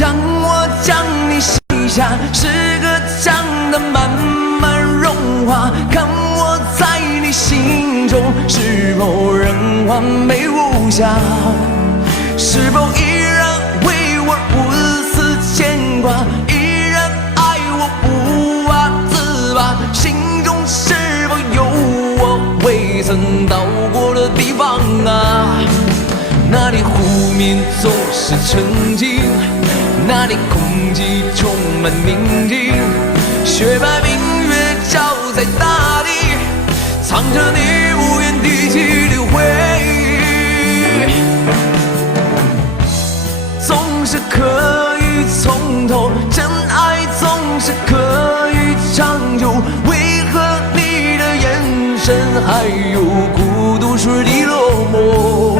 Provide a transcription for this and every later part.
让我将你写下诗歌，将它慢慢融化，看我在你心中是否仍完美无瑕，是否依然为我无私牵挂，依然爱我无法自拔，心中是否有我未曾到过的地方啊？那里湖面总是沉静，那里空气充满宁静，雪白明月照在大地，藏着你无言提起的回忆。总是可以从头，真爱总是可以长久，为何你的眼神还有孤独时的落寞？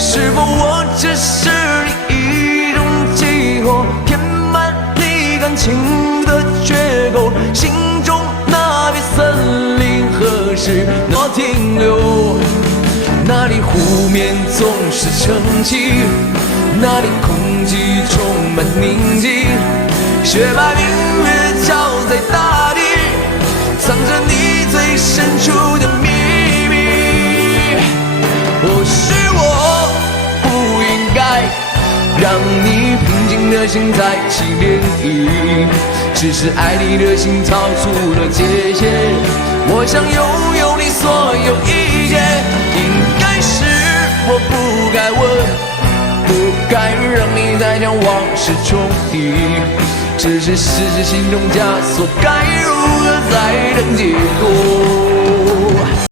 是否我只是你一种借口，填满你感情的缺口？心中那片森林何时能停留？那里湖面总是澄清，那里空气充满宁静，雪白明月照在大地，藏着你最深处的秘密。或许我不应该让你平静的心再起涟漪，只是爱你的心超出了界限。我想拥有你所有一切，应该是我不该问，不该让你再将往事重提，只是心中枷锁，该如何才能解脱？